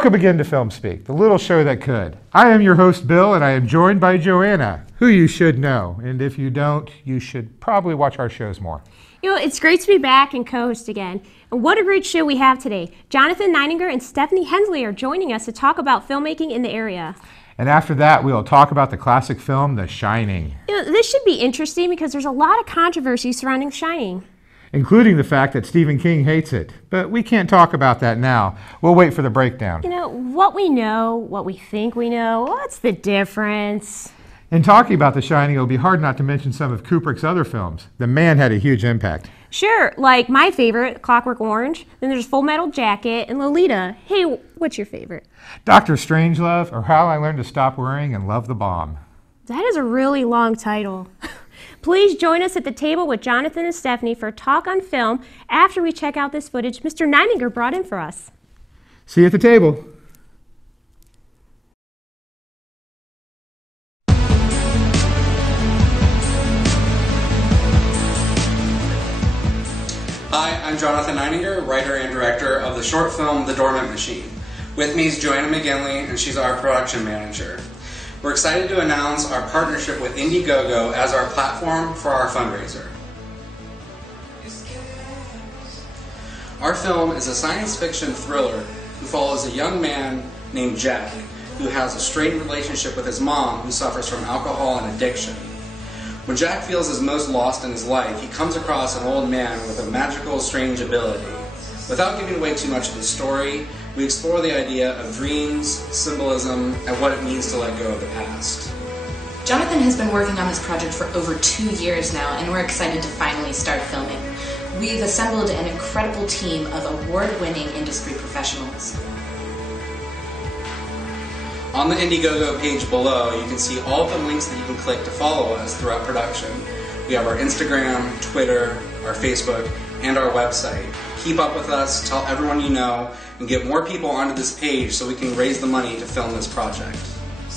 Welcome again to Film Speak, the little show that could. I am your host, Bill, and I am joined by Joanna, who you should know. And if you don't, you should probably watch our shows more. You know, it's great to be back and co-host again. And what a great show we have today. Jonathan Nininger and Stephanie Hensley are joining us to talk about filmmaking in the area. And after that, we'll talk about the classic film, The Shining. You know, this should be interesting because there's a lot of controversy surrounding Shining. Including the fact that Stephen King hates it. But we can't talk about that now. We'll wait for the breakdown. You know, what we know, what we think we know, what's the difference? In talking about The Shining, it'll be hard not to mention some of Kubrick's other films. The man had a huge impact. Sure, like my favorite, Clockwork Orange. Then there's Full Metal Jacket and Lolita. Hey, what's your favorite? Dr. Strangelove, or How I Learned to Stop Worrying and Love the Bomb. That is a really long title. Please join us at the table with Jonathan and Stephanie for a talk on film after we check out this footage Mr. Nininger brought in for us. See you at the table. Hi, I'm Jonathan Nininger, writer and director of the short film The Dormant Machine. With me is Joanna McGinley, and she's our production manager. We're excited to announce our partnership with Indiegogo as our platform for our fundraiser. Our film is a science fiction thriller who follows a young man named Jack who has a strained relationship with his mom who suffers from alcohol and addiction. When Jack feels his most lost in his life, he comes across an old man with a magical, strange ability. Without giving away too much of the story, we explore the idea of dreams, symbolism, and what it means to let go of the past. Jonathan has been working on this project for over 2 years now, and we're excited to finally start filming. We've assembled an incredible team of award-winning industry professionals. On the Indiegogo page below, you can see all of the links that you can click to follow us throughout production. We have our Instagram, Twitter, our Facebook, and our website. Keep up with us, tell everyone you know, and get more people onto this page so we can raise the money to film this project.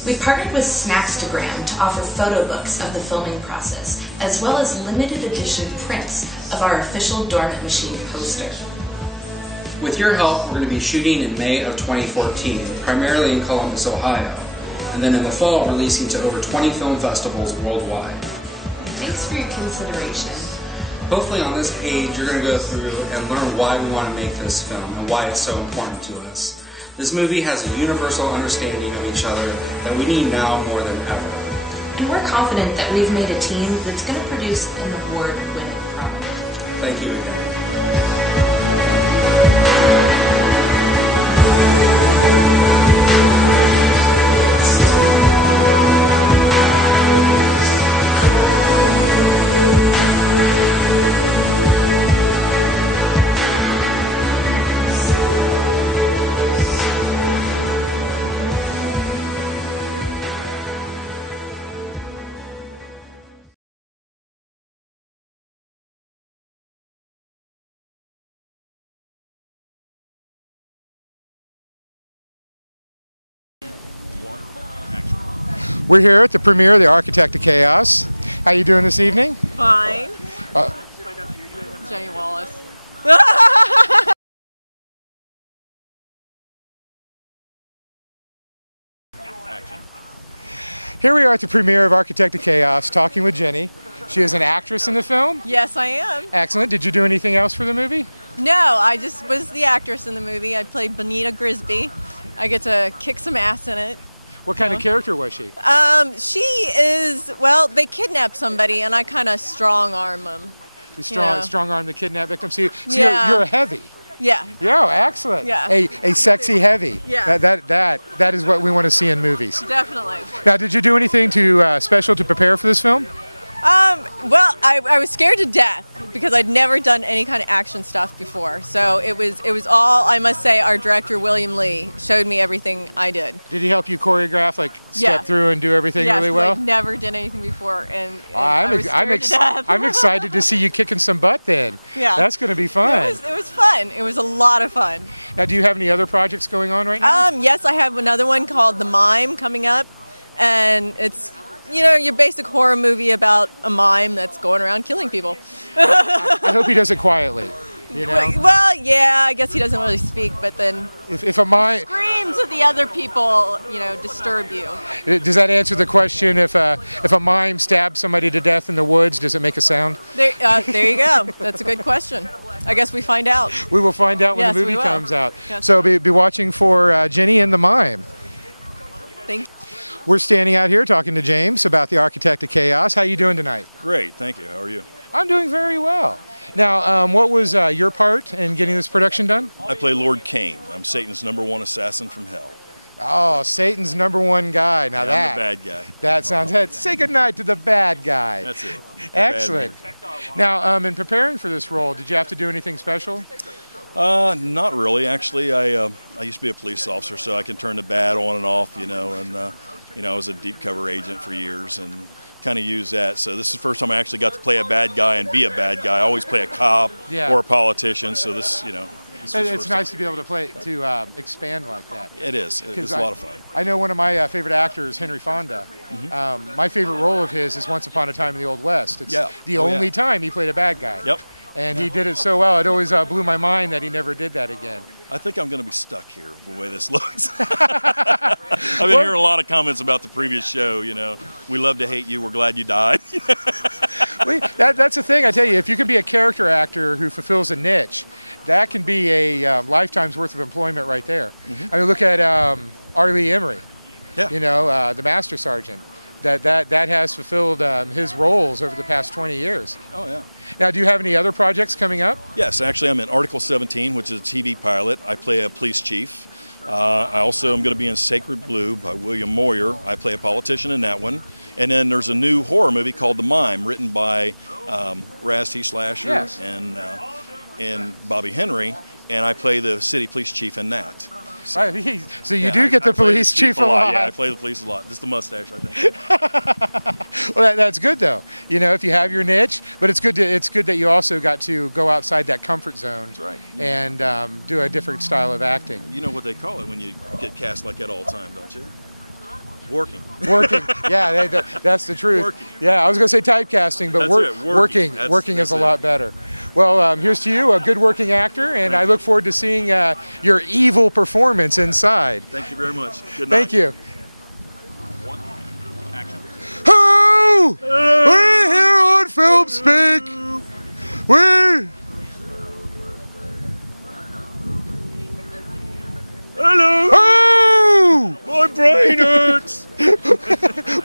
We've partnered with Snackstagram to offer photo books of the filming process, as well as limited edition prints of our official Dormant Machine poster. With your help, we're going to be shooting in May of 2014, primarily in Columbus, Ohio, and then in the fall releasing to over 20 film festivals worldwide. Thanks for your consideration. Hopefully on this page you're going to go through and learn why we want to make this film and why it's so important to us. This movie has a universal understanding of each other that we need now more than ever. And we're confident that we've made a team that's going to produce an award-winning product. Thank you again. We're here at the premiere of The Architect of Chaos. How you doing this evening? Fine. Jenny Wallace. Here we are at the premiere of Architect of Chaos, talking with Jenny. She is an actress in the film. Yes, I am. Excellent. Did you do anything else for the movie? No, I just was the actress in the movie. I played Bonita Grisby. I get to kick some ass in it. What kind of character was she? She is, well, they kidnapped somebody and I kind of strong-arm them. You strong-arm the kidnapped victim. So, Yeah. you're a heavy. Yeah. Yeah, excellent. Yeah. A sexy heavy. Yeah. That is what we want to see in movies. Definitely. Now, did you do anything special to prepare for this film? Well, I was scared to death because I'd never done any kind of action stuff before. So it was all, I must say, our director, William Lee, showed me everything I did. Did he help you choreograph, like step Yeah. through and do everything really well? Yes, never did anything before, and I'm excited to see you kicking some butt then. Yeah. That's going to be fun. It was fun. It was a lot of fun. Now, do you have any other projects going on right now? Yes, I have another one called The Mime coming up, and it's, you know, your basic horror movie about a mime that's going around killing people. I hope he does it quietly. You know? Well, yeah, I guess he doesn't really speak, but then if a mime screams of the other people, disturb you. Does that answer the question? If a mime stabs somebody to death in the woods, does it make a sound? There you go. That's a good question. I guess we find out. We will find out when Yes, the movie we will. comes out. Yes. So be watching for Jenny and the Mime. Thank you. We're standing out here talking to James about the Architect of Chaos. How you doing tonight? Great, thank you. How are you? I'm doing very well. Now, what was your part in getting this production done? I play Lord Cain. I'm Satan's #1 assassin from hell. Oh, Satan's #1 guy. Now Yeah, I'm the bad guy. that sounds good. Say goodnight to the bad guy. That's it. The Excellent. bad Now, in preparing for this role, did you have to do anything special? Not really, actually. I used to be a police officer, so I can turn the bad on and off, and I was a deep cover agent for years and kind of use that. So this is the first time I actually got to play a bad guy and be a bad guy. I always play a cop or a politician, so this, It's nice to be able to expand like that. It is. It's a lot of fun. I know one of my favorite actors, Henry Fonda. My favorite role of his is Once Upon a Time in the Old West. It's the only time he played a bad guy. Yep. And he did it so well, it always blew my mind that he never did that again. I think I'm going to be stuck here the way this looks. I've been hearing a lot of comments about the previous show, We love to hate you, we're glad you died. That's the thing, I tell you, if you can be a character actor who fulfills a niche, that can be a lifetime's worth of employment right there. I mean, look at R. Lee Emery, the Master Sergeant. That has fulfilled his roles over the past 20 years. Oh, yeah. Now, do you have any other projects coming up? Yes, actually, I'm in Article 17, which is a TV pilot. I play a police chief. I also am going to be in Sacred Blue by William Moyer. I play a politician in that one. And then there's a new horror movie called The Mime, written by Raz T. Slasher and Bobby Henry, and I play the city police chief in that. So you do get the police chief a lot. Yeah, I play the police a lot. Just the mustache, I think. Well, that's good though. If you have your niche, but it's good that you also got to go outside that comfort zone. That's right. And do a different style of acting. You know what they call it when you get cast like that all the time, don't you? Working. Yeah, that's the truth. Working. Yeah, I was going to say typecasting, but working is a lot better. Well, here's to you, a good working actor, and I look forward to seeing your evil performance inside. Thank you very much. Good night. Thank you. One, action. Ho! We're here on Film Speak. Hello. Oh! My brain hurts.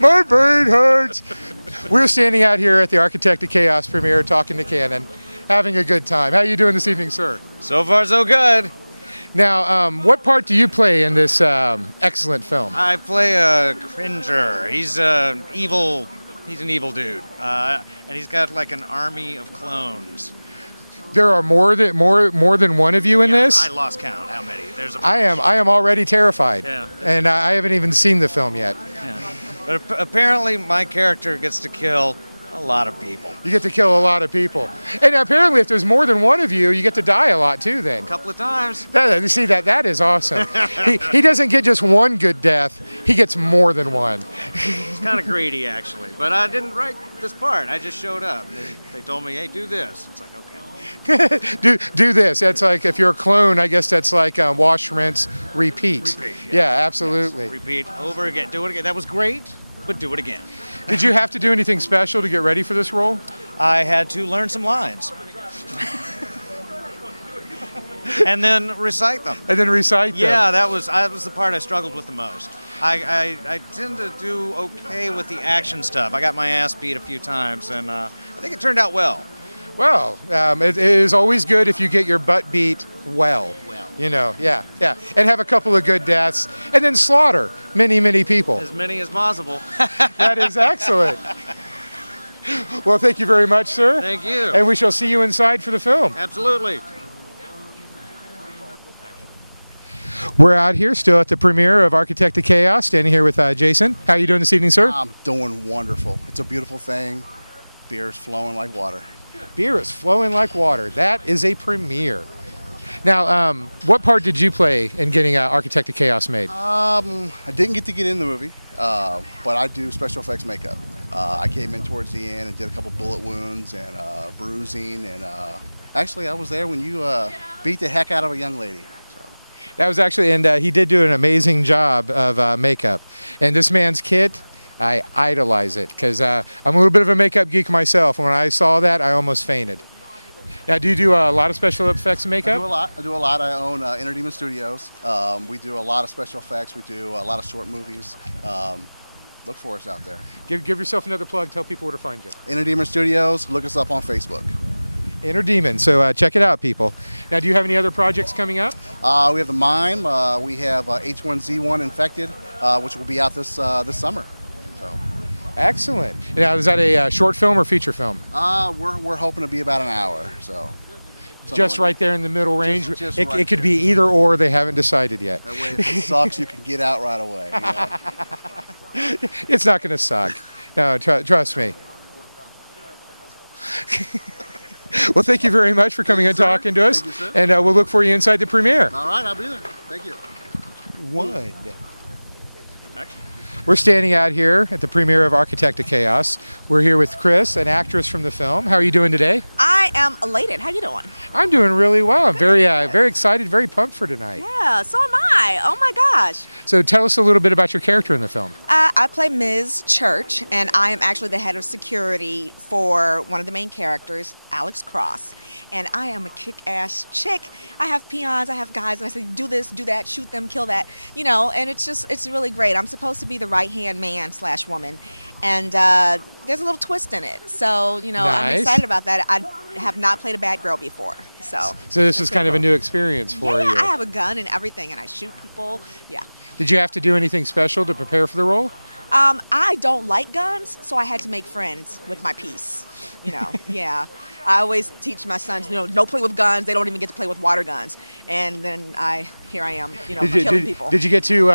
My brain hurts. We're standing out here at the Architect of Chaos premiere talking to Cannon, having a good time. How are you doing this evening, sir? So far, so good. Now, what part do you play in this excellent film? I play a cringer. He's an evil dude, and he's got like an army of clones. There are more than one of you in this? I lost count. How many? There's a bunch. I am already terrified. Yeah. And I haven't even seen the film yet. Yeah. But apparently, my character gets to kill a lot of people. You get to kill a lot of people. And apparently, if there's more than one of you, you get to die a lot too then. A couple of times. You see, that is awesome. he doesn't get just one good death. He gets more than one. It's kind of greedy, actually. But I didn't write this part. I just showed up. They told me, hey, do this. It's like, okay. do this. That's like, if you're a clone, I guess that's like wash, rinse, repeat. Repeat, yes. Yeah, absolutely. Yes. Repeat over again. Do it again. That was great, but do it again. Did you have to do anything special to get ready for this role? I had to learn some lines. And then recite them. Yeah, that was the part I struggled with the most. I tend to do okay with the action stuff. I got my ass beat a few times, and I think it turned out well. Well, it is always good if you get your butt beat well. Yeah. And have a couple of good deaths, and then slaughter many people. As many as possible. That is excellent. Well, thank you very much, sir. Thank you. And we shall see you inside for the film. Absolutely. We're out here still at the premiere of Architect of Chaos, standing here with Jason. How are you doing this evening, sir? I'm doing wonderful. It's a beautiful thing. Beer's flowing like water. Beer is flowing like water. That is a premiere. Now, what part did you play in getting Architect of Chaos made? I didn't get to get in the movie, but I do special effects makeup. I came in towards the end and did a couple bullet wounds and bruising, and actually I was there when you beat the heck out of a young lady. So. That was actually, and he did do an amazing job of makeup. And this man's kit, I idolize it because I'm a little bit of a makeup geek myself. When I saw that, I almost fainted. Now, do you do a lot of special effects and makeup? I do a lot. I own Inner Demon Studios. We do a lot of special effects. We do a lot of short movies. Look for us out there. Give yourself another plug. Tell people where to find you. Inner Demon Studios. Look us up on Facebook. Inner Demon. So check it out, people. Now, do you have any other projects coming up? We have the Mime. We have H1Z1 Infected, which will be out this summer. So. Excellent. Now, is that a short film or feature film? We're hoping to be about an hour. So. Just right there in the middle range. Just it right could be either or. They haven't decided yet. That way, if it sucks, you can get out right away. You know? It's not going to suck. No, trust me. Well, thank you very much for coming and talking to us. Thank you, sir. And we'll look for you inside the premiere. All right, I'll be there. Thank you. One. We're standing out here at the premiere of Architect of Chaos. We're here with Chris, an actress from the film. How are you doing today? I am elated. How you doing? I'm doing really well. I'm very excited, very pumped for tonight. Yeah, so am I. Oh my gosh. So tell us a little bit about your character in the film. I play Ms. Church, and I am actually the head of security for one of the main characters, Alex Cross. And I am a kick-ass chick. I have peons, I have guys, and I say, do this, do that, shoot them, kill that, you know, and it's really great. I'm supposed to be the right-hand man / woman, and there's a little twist in it. So, you know, Nice. I'm excited about that. I have not played a bad girl before, so. So this is kind of a new experience for you. Yeah, I have a gun and everything, and I shoot people, yeah. Did you have to do anything special to prepare for the role? I don't like guns, so I had to make friends with my piece, you know, yeah. I always teach my sons, you know, no play with guns. They don't even get to play with water guns. And then here I am, you know, killing people. Did you get to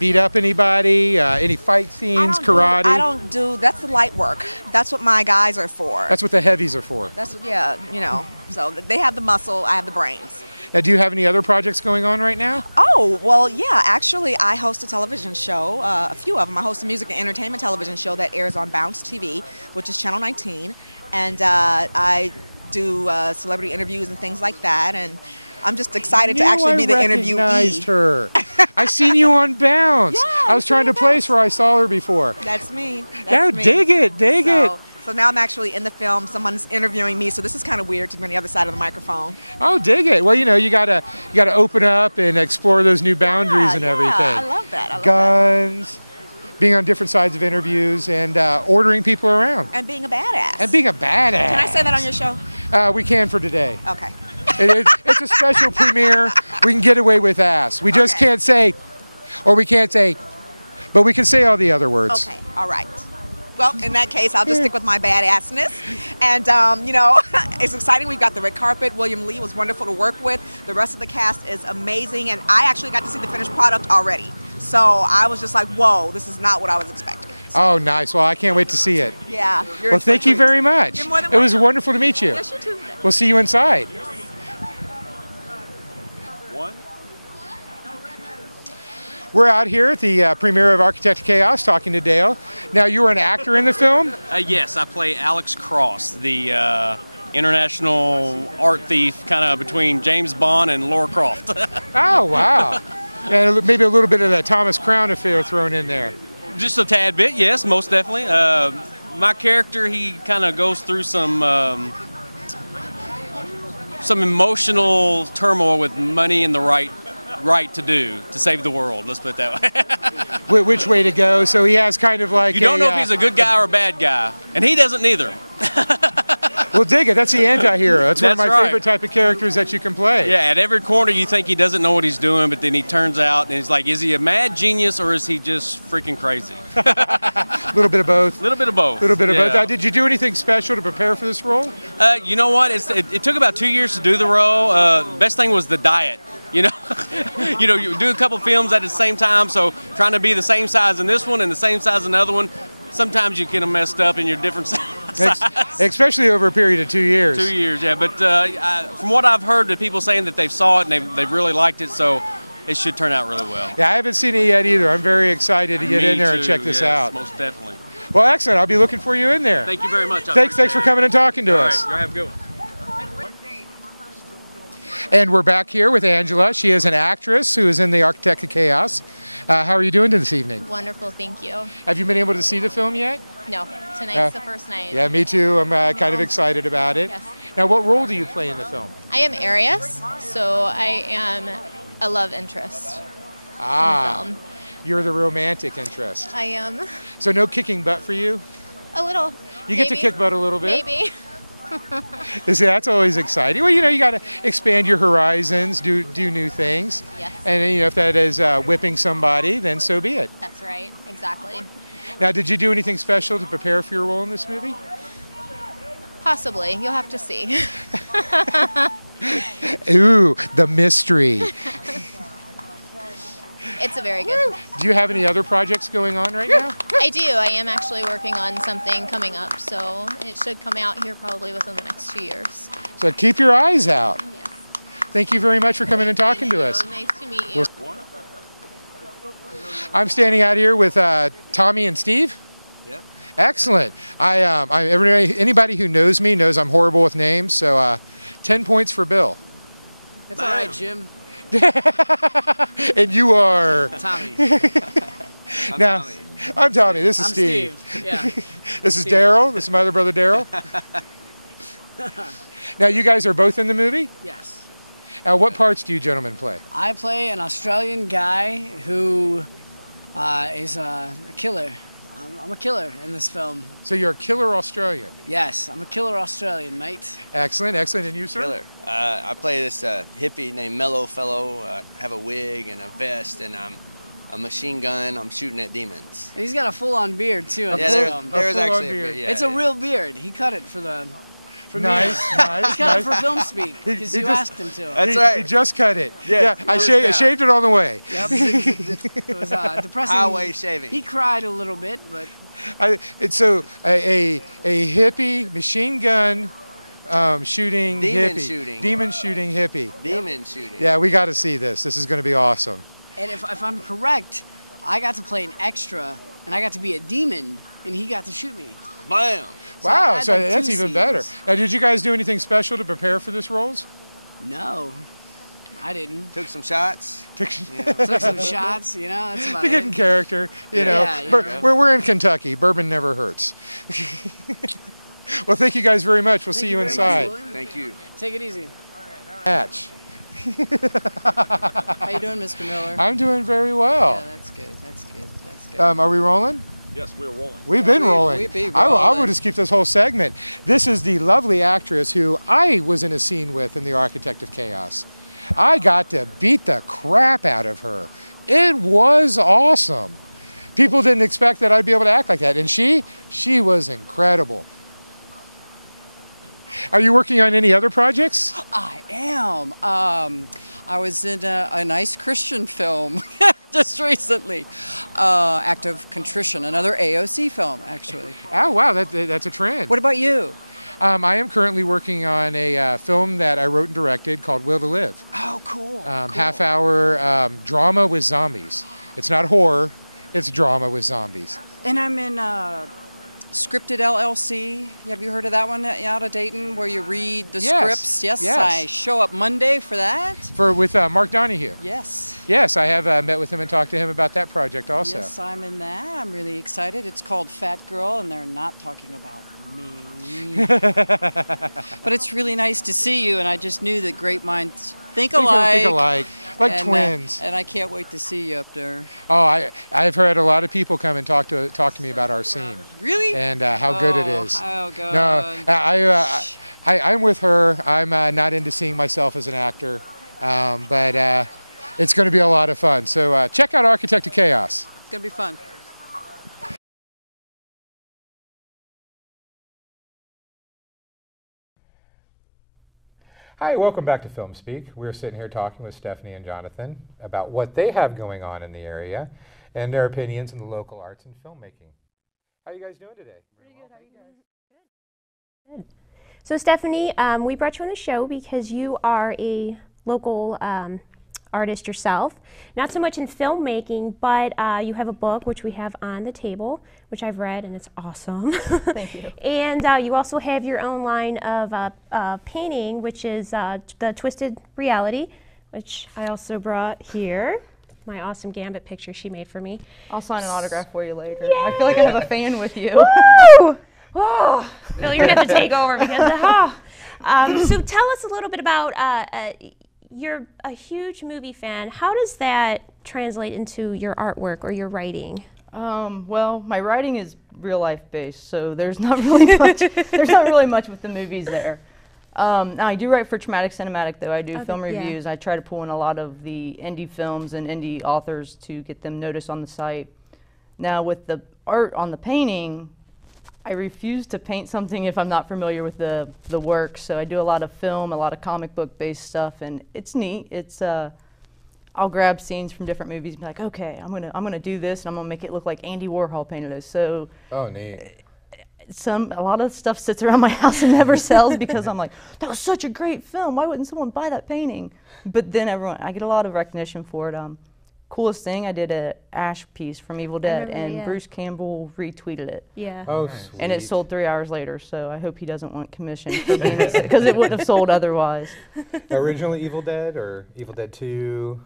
beat up anybody? Any fight scenes, karate? I don't do. That's the light work. That's what my guys are for. That's what the heavies are for. Yeah, you know. So they have the muscle. I have the brains. Now, do you have any other projects going on right now? Oh, well, yeah. Actually, I host a television show, a few of them. I host a music and entertainment television show that airs on Bounce TV, which is Channel 19. And I do celebrity interviews and things like that. And I'm just excited to actually be the interviewee. I recognized her. I seen you on Bounce. Yeah, I was trying to place where I saw her before. That's me. Now, dig it. So now I'm actually in the film. Someone's interviewing me, so this is kind of weird to be on the other side of the microphone. Oh, dig it. Well, you know, you gotta open up and explore those new boundaries and everything. I love that. Guns, being on different sides of interviews, and ordering people around. And being a badass. Can I say that on your show? We can for today. Okay. It's a special premiere. We can get away with ass. We just can't say, or we can't say, but we can say all the other words. Okay. All right. Well, in that case, I'll just stick with my badassness. And, you know, it's exciting. We've got the red carpet. William Lee was wonderful to work with. The rest of the cast is amazing. And I actually got to see the finished product already. So I was just like, whoa, this is not what I was expecting. So, Oh, nice. Well, I can't wait to see it. yeah. Well, thank you very much. You're more than It was welcome. wonderful to meet you. Yes, you too. We'll see you inside. We're out here at the premiere of Architect of Chaos talking to Dale. Now, you were an actor in the film? Yes, I play Alex Cross, the international art thief, kind of between James Bond and Laura Croft. Oh, wow. And maybe a little bit of the Thomas Crown affair thrown in there. Just a tad bit, yes, most definitely. My character, he kind of goes through some emotional turmoil with money and the right to do to save the world. Let's put it that way. Which way to go? So he has kind of like you don't know if he's a good guy or a bad guy, and he doesn't neither. Well, dig it. That's the anti-hero. That's one of my That's right. favorite type of characters that you can play. Yeah, at every corner you think he doesn't know what he's doing, but then he turns out and he's like, is he a mad genius or is he just freaking crazy? A little bit of both. A little bit of both. Both. Did you do anything special to prepare for this role? You know what? It took about 2 years to do the role. Best thing was the diet. You know, you do a couple films at the same time, so trying to be the same size in this one and the same size in the other one, sometimes you get them messed up and you're different size. Especially over a period of 2 years. 2 years, yeah. But from what I've heard, the people saying that they've saw it and they've really liked it, so it should turn out really well. Yeah, I haven't seen it yet either. I'm very excited to get in there and check this out. Most definitely. Well, excellent. I'll be looking for you in there. Thank you very much. Thanks for coming and talking to us. All right, have a good one. And we're back here with Angela. She is an actress who is in The Architect of Chaos. How are you doing this evening? Wonderful, thank you. Have you been able to see the film yet? No, tonight's the first night. Yeah, me too. I'm kind of excited about it. Yes. Now, what role do you play in the film? I am Arius, so I am a love interest in the film. You're the romantic interest. I am. So no kicking butt for you? A little. You get to kick butt a little bit? Maybe. See, that's always exciting. Well, you know, you got to expand your horizons, do new things. Yes. And you know, if that is whipping somebody, then so be it. That's right, exactly. Now, did you do anything special to prepare for your role in this movie? Possibly. You'll have to see. Ooh, the mystery. It's a very good. Do you have any other projects going on right now? I do. I am actually working on something coming up, so it should come out here probably within the next 2 years. So keep your eyes out. Yes. Thank you very much for coming and talking to us. Nice to meet you. I'm standing out here with Tommy and Steve. Yep. Excellent. Anybody who knows me knows I'm horrible with names, so 10 points for Bill. That's all right, Jim. And you are? Tommy. I'm Tommy. This is Steve. Yeah. This is Daryl. This is my other brother Daryl. Now you guys are both in the movie? Yes. What parts do you gentlemen play? I play an Australian guy who is a killer. I'm a killer in this film. So you're a killer Australian? Yes, I'm a killer Australian, mate. Excellent, excellent. And you, sir? Killer. I play this hippie named Mellow Fellow. Have a wig and a vest, and I'm a machine gun. I'm shooting at demons. And he's got a full-on beard too. There's actually a beard. Yeah, it's a real beard. He cut it for the. Nice. He cut it for film speak because you asked him to. That's right. He just cut it. Yeah, I shaved it on the way. Yep. It was depressing. Highway shaving. He cried a little bit, but. It's a hippie machine gun shooting demon hippie. Shooting. Demon shooting hippie. Demon shooting. Yeah, we got to see this. This is going to be awesome. And if I'm correct, I got to play an extra, and I got to be a demon, and he got to shoot me. Bam! Wow, so that's even better. Now, did you guys do anything special to prepare for this roles? No, I didn't. Took some shots. Took some shots, you know, that's about to get in character, you know. We're in Kentucky. Bourbon never hurts. Well, thank you guys very much. We'll see you inside. Thank you. Take it easy. Match. How you doing, Mr. Miller? I'm doing very well. Yeah, that's good. That's good. That's good. Are we rolling? Yes, we're rolling. We've been rolling. I would just keep this whole segment. This is the lovely actress who I was in a scene with in The Architect of Chaos. I got to beat the crap out of her. It was awesome. People didn't expect that I'd be able to act like that, and she was incredible. Are you working on any other projects? I am. I was in a nice Christian film just recently, Act of Contrition, another AOC film, actually. Oh, wow, that's a trend. What about you? I am currently working on a film that I wrote and directed called Will to Live. Oh, cool. Half-hour drama with zombies. It's not horror, it's drama with zombies. And I'm in Scripted LLC. Have you heard of that one out of Dayton, where you read the scripts? Yes. I show up Monday for that. With Mark Donahue? Yes. Yes, I have met with him and talked to him about that project also. Yes, I'm in that. I'm really excited. It's called Fat Girl, and they're not talking about me. But it's really nice to see you, and I just knew that great minds think alike. Think alike. Like twins. And I can't wait to see you up there. Oh, I've heard a lot of people come and talk to me about our scene. Really? And how good it is. Oh, God. No, I'm with her. I'm not into seeing myself as an actor, but it's going to be a lot of fun. So check out Architect of Chaos. It's going to be fun. Hi, welcome back to Film Speak. We're sitting here talking with Stephanie and Jonathan about what they have going on in the area and their opinions in the local arts and filmmaking. How are you guys doing today? Pretty good. How are you guys? Good. So Stephanie, we brought you on the show because you are a local artist yourself, not so much in filmmaking, but you have a book which we have on the table, which I've read, and it's awesome. Thank you. And you also have your own line of painting, which is the Twisted Reality, which I also brought here. My awesome Gambit picture she made for me. I'll sign an autograph for you later. Yay! I feel like I have a fan with you. Woo! Oh, Phil, you're gonna have to take over because so tell us a little bit about you're a huge movie fan. How does that translate into your artwork or your writing? Well, my writing is real life based, so there's not really much. There's not really much with the movies there. Now I do write for Traumatic Cinematic, though. I do film reviews. Yeah. I try to pull in a lot of the indie films and indie authors to get them noticed on the site. Now with the art on the painting, I refuse to paint something if I'm not familiar with the work. So I do a lot of film, a lot of comic book based stuff, and it's neat. It's I'll grab scenes from different movies and be like, okay, I'm gonna do this, and I'm gonna make it look like Andy Warhol painted it. So neat. A lot of stuff sits around my house and never sells because I'm like, that was such a great film. Why wouldn't someone buy that painting? But then I get a lot of recognition for it. Coolest thing, I did a Ash piece from Evil Dead, and Bruce Campbell retweeted it. Yeah. Oh, sweet. And it sold 3 hours later, so I hope he doesn't want commission for being because it wouldn't have sold otherwise. Originally Evil Dead or Evil Dead 2?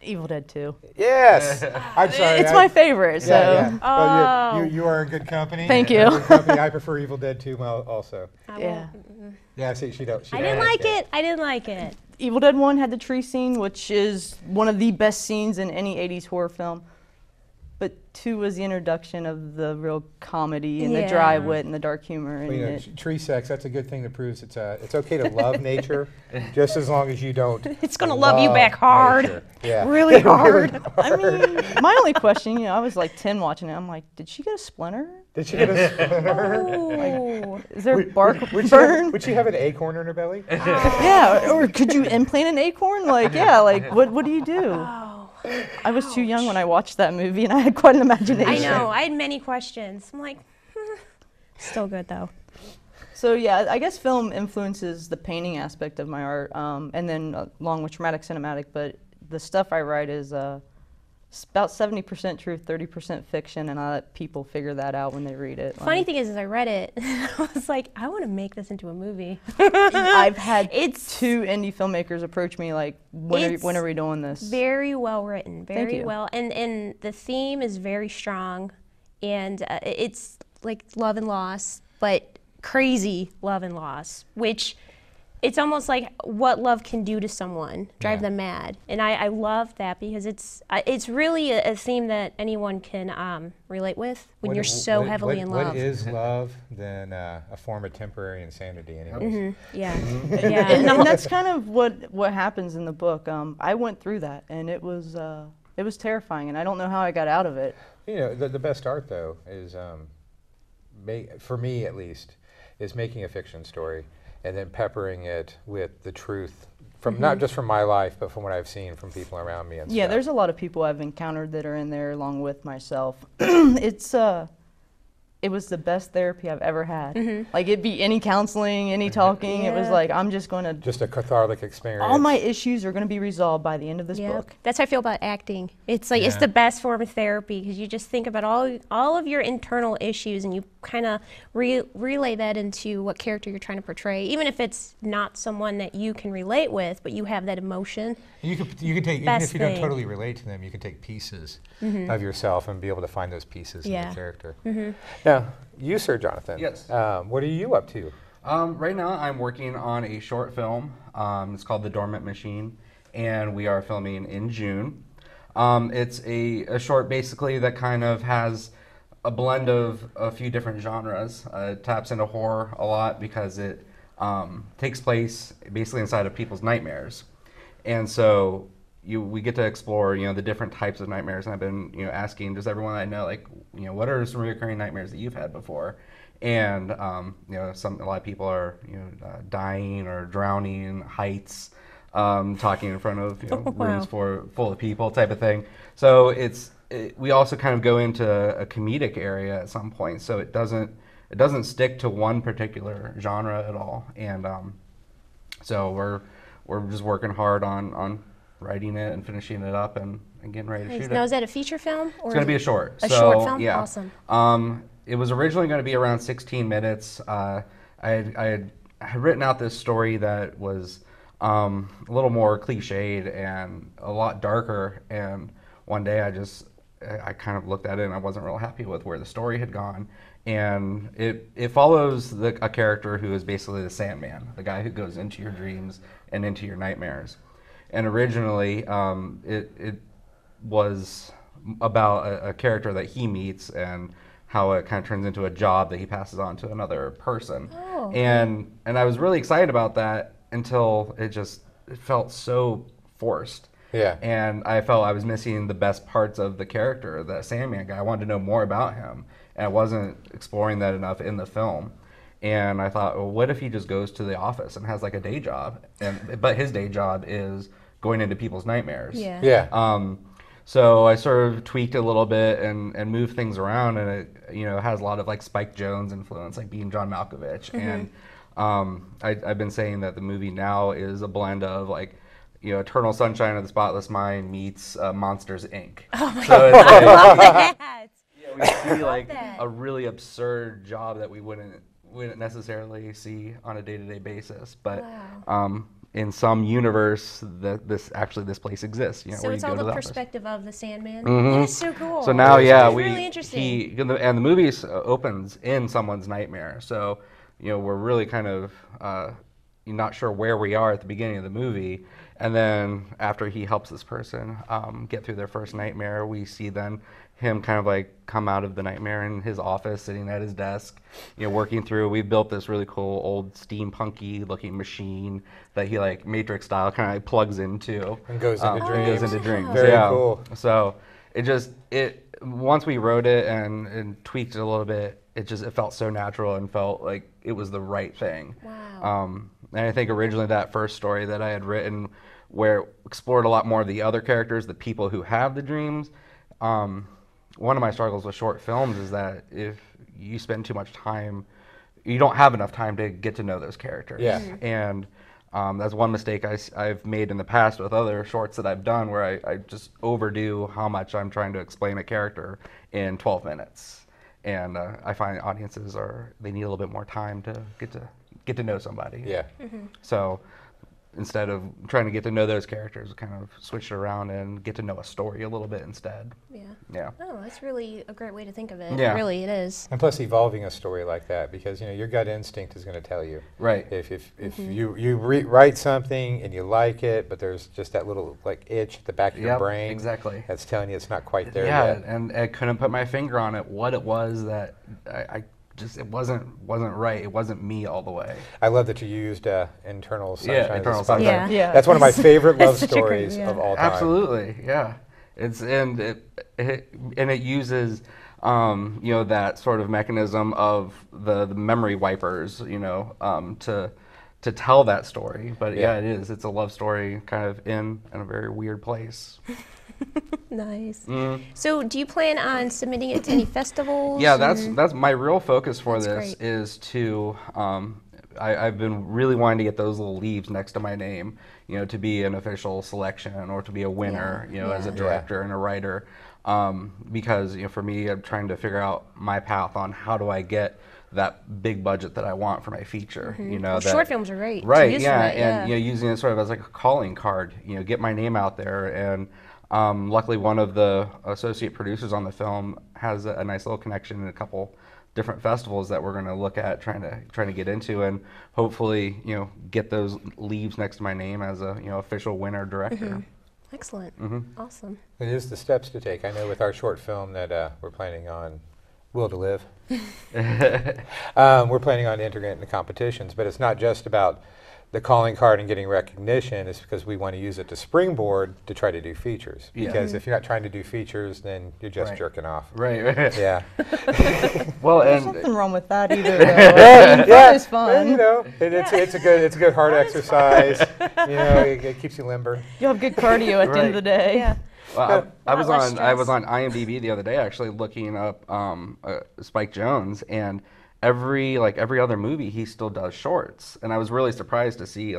Evil Dead 2. Yes! I'm sorry. It's my favorite, so. Yeah. Well, you are in good company. Thank you. Good company. I prefer Evil Dead 2 also. Yeah. Yeah, see, she don't. I didn't like it. I didn't like it. Evil Dead 1 had the tree scene, which is one of the best scenes in any 80s horror film. But 2 was the introduction of the real comedy and the dry wit and the dark humor. Well, you know, tree sex, that's a good thing that proves it's okay to love nature, just as long as you don't. It's going to love you back hard. Nature. Yeah. Really hard. I mean, my only question, I was like 10 watching it. I'm like, did she get a splinter? Did she get a splinter? Like, is there bark burn? Would she have an acorn in her belly? Yeah, or could you implant an acorn? Like, yeah, like, what do you do? I was too young when I watched that movie, and I had quite an imagination. I know. I had many questions. I'm like, still good, though. So, yeah, I guess film influences the painting aspect of my art, and then along with Traumatic Cinematic, but the stuff I write is about 70% truth, 30% fiction, and I let people figure that out when they read it. Funny thing is I read it, I was like, I want to make this into a movie. I've had 2 indie filmmakers approach me like, when are we doing this? Very well written, very you. well, and the theme is very strong, and it's like love and loss, but crazy love and loss, which it's almost like what love can do to someone, drive them mad. And I love that because it's really a theme that anyone can relate with when you're so heavily in love. What is love than a form of temporary insanity anyways? Mm-hmm. Yeah. Yeah. And that's kind of what happens in the book. I went through that, and it was terrifying, and I don't know how I got out of it. You know, the best art, though, is, for me at least, is making a fiction story and then peppering it with the truth from not just from my life, but from what I've seen from people around me and stuff. Yeah, there's a lot of people I've encountered that are in there along with myself. It was the best therapy I've ever had. Like, it'd be any counseling, any talking. It was like, I'm just going to... Just a cathartic experience. All my issues are going to be resolved by the end of this book. That's how I feel about acting. It's like, it's the best form of therapy because you just think about all of your internal issues and you kind of relay that into what character you're trying to portray, even if it's not someone that you can relate with, but you have that emotion. You can take, even if you don't totally relate to them, you can take pieces of yourself and be able to find those pieces in the character. Now, you, Sir Jonathan. Yes. What are you up to? Right now, I'm working on a short film. It's called The Dormant Machine, and we are filming in June. It's a short, basically, that kind of has a blend of a few different genres. It taps into horror a lot because it takes place basically inside of people's nightmares. And so we get to explore, the different types of nightmares. And I've been, asking just everyone I know, like, what are some recurring nightmares that you've had before? And, a lot of people are, dying or drowning, heights, talking in front of rooms full of people type of thing. So we also kind of go into a comedic area at some point. So it doesn't stick to one particular genre at all. And so we're just working hard on writing it and finishing it up and getting ready to shoot it. Now, is that a feature film? Or It's going to be a short. A short film? Yeah. Awesome. It was originally going to be around 16 minutes. I had written out this story that was a little more cliched and a lot darker, and one day I kind of looked at it and I wasn't real happy with where the story had gone. And it follows a character who is basically the Sandman, the guy who goes into your dreams and into your nightmares. And originally, it was about a character that he meets and how it kind of turns into a job that he passes on to another person. Oh. And I was really excited about that until it felt so forced. Yeah. And I felt I was missing the best parts of the character, the Sandman guy. I wanted to know more about him, and I wasn't exploring that enough in the film. And I thought, well, what if he just goes to the office and has like a day job, but his day job is going into people's nightmares. Yeah. Yeah. So I sort of tweaked it a little bit and moved things around, and it has a lot of like Spike Jonze influence, like being John Malkovich. Mm-hmm. And I've been saying that the movie now is a blend of like, Eternal Sunshine of the Spotless Mind meets Monsters, Inc. Oh my So God. it's like, I love that. Yeah, we see like that. a really absurd job that we wouldn't necessarily see on a day-to-day basis, but in some universe this place exists. So where it's you all go to the office. perspective of the Sandman. Mhm. That's so cool. So now, It's really interesting. and the movie opens in someone's nightmare. So we're really kind of not sure where we are at the beginning of the movie, and then after he helps this person get through their first nightmare, we see then him kind of like come out of the nightmare in his office, sitting at his desk, working through. We built this really cool old steampunky looking machine that he like Matrix style kind of like plugs into And goes into dreams. Goes into dreams. Very yeah. cool. So once we wrote it and tweaked it a little bit, it felt so natural and felt like it was the right thing. Wow. And I think originally that first story that I had written, where it explored a lot more of the other characters, the people who have the dreams. One of my struggles with short films is that if you spend too much time, you don't have enough time to get to know those characters. Yeah. And that's one mistake I've made in the past with other shorts that I've done, where I just overdo how much I'm trying to explain a character in 12 minutes. And I find audiences they need a little bit more time to get to know somebody. Yeah. Mm-hmm. So instead of trying to get to know those characters, we kind of switch it around and get to know a story a little bit instead. Yeah. Yeah. Oh, that's really a great way to think of it. Yeah. Really, it is. And plus evolving a story like that, because your gut instinct is going to tell you. Right. If you write something and you like it, but there's just that little like itch at the back of your brain. Exactly. That's telling you it's not quite there Yeah, yet. and I couldn't put my finger on it, what it was that it wasn't right. It wasn't me all the way. I love that you used Internal Sunshine. Eternal Sunshine. Yeah. That's one of my favorite love stories of all time. Absolutely, yeah. It uses that sort of mechanism of the memory wipers, to tell that story. But yeah, it is. It's a love story, kind of in a very weird place. Nice. Mm. So, do you plan on submitting it to any festivals? Yeah, that's my real focus for That's this great. is to. I've been really wanting to get those little leaves next to my name, to be an official selection or to be a winner, as a director and a writer, because for me, I'm trying to figure out my path on how do I get that big budget that I want for my feature. Well, short films are great. Right. To use Yeah, for that, and using it sort of as like a calling card, get my name out there. And luckily, one of the associate producers on the film has a nice little connection in a couple different festivals that we're going to look at trying to get into, and hopefully get those leaves next to my name as a official winner director. Excellent. Awesome. It is the steps to take. I know with our short film that we're planning on Will to Live. We're planning on entering it into competitions, but it's not just about the calling card and getting recognition. It's because we want to use it to springboard to try to do features. Yeah. Because if you're not trying to do features, then you're just jerking off. Right. Yeah. Well, There's and nothing wrong with that either. Though. Fun is fun. It's a good hard exercise. It keeps you limber. You'll have good cardio at the end of the day. Yeah. Well, I was on IMDb the other day actually looking up Spike Jonze, and every other movie he still does shorts, and I was really surprised to see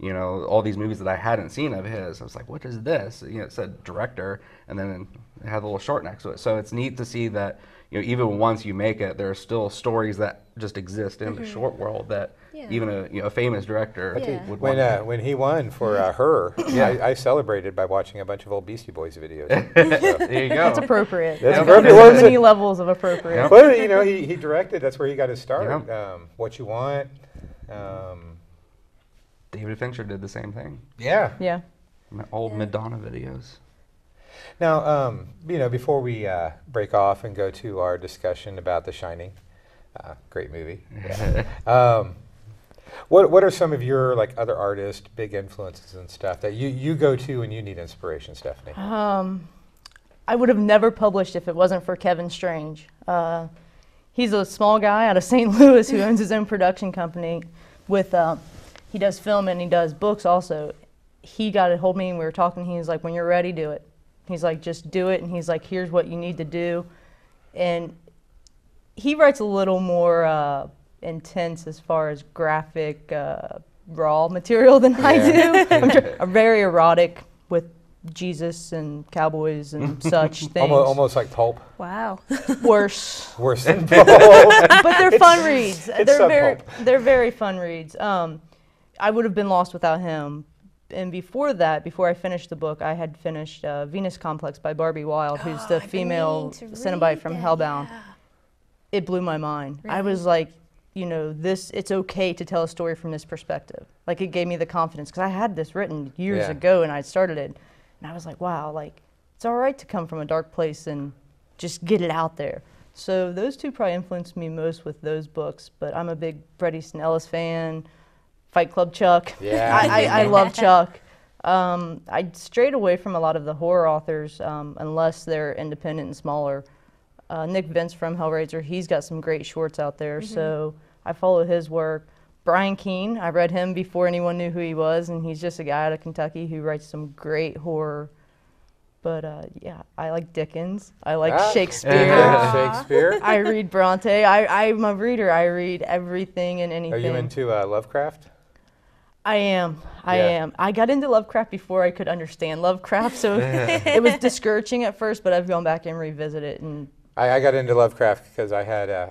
you know, all these movies that I hadn't seen of his. I was like, what is this? You know, it said director, and then it had a little short next to it. So it's neat to see that, you know, even once you make it, there are still stories that just exist in the short world that even a famous director would want. When he won for Her, I celebrated by watching a bunch of old Beastie Boys videos. There you go. That's appropriate. That's appropriate. appropriate. So many levels of appropriate. Well, you know, he directed. That's where he got his start. What You Want. David Fincher did the same thing. Yeah. Yeah. Old Madonna videos. Now, you know, before we break off and go to our discussion about The Shining, great movie. What are some of your like other artists, big influences and stuff that you go to when you need inspiration, Stephanie? I would have never published if it wasn't for Kevin Strange. He's a small guy out of St. Louis who owns his own production company. He does film and he does books also. He got a hold of me and we were talking. He was like, when you're ready, do it. He's like, just do it. And he's like, here's what you need to do. And he writes a little more intense as far as graphic, raw material than I do. I'm very erotic with Jesus and cowboys and such things. Almost like pulp. Wow. Worse. Worse than pulp. But they're fun reads. They're very fun reads. I would have been lost without him. And before that, before I finished the book, I had finished Venus Complex by Barbie Wilde, who's the female Cenobite from Hellbound. Yeah. It blew my mind. Really? I was like, you know, it's okay to tell a story from this perspective. Like, it gave me the confidence, because I had this written years ago and I started it. And I was like, wow, like, it's all right to come from a dark place and just get it out there. So those two probably influenced me most with those books, but I'm a big Bret Easton Ellis fan. Fight Club Chuck. Yeah. I love Chuck. I strayed away from a lot of the horror authors unless they're independent and smaller. Nick Vince from Hellraiser, he's got some great shorts out there, so I follow his work. Brian Keene, I read him before anyone knew who he was, and he's just a guy out of Kentucky who writes some great horror. But yeah, I like Dickens. I like Shakespeare. Shakespeare. I read Bronte. I'm a reader. I read everything and anything. Are you into Lovecraft? I am. I got into Lovecraft before I could understand Lovecraft, so it was discouraging at first, but I've gone back and revisited it. And I got into Lovecraft because I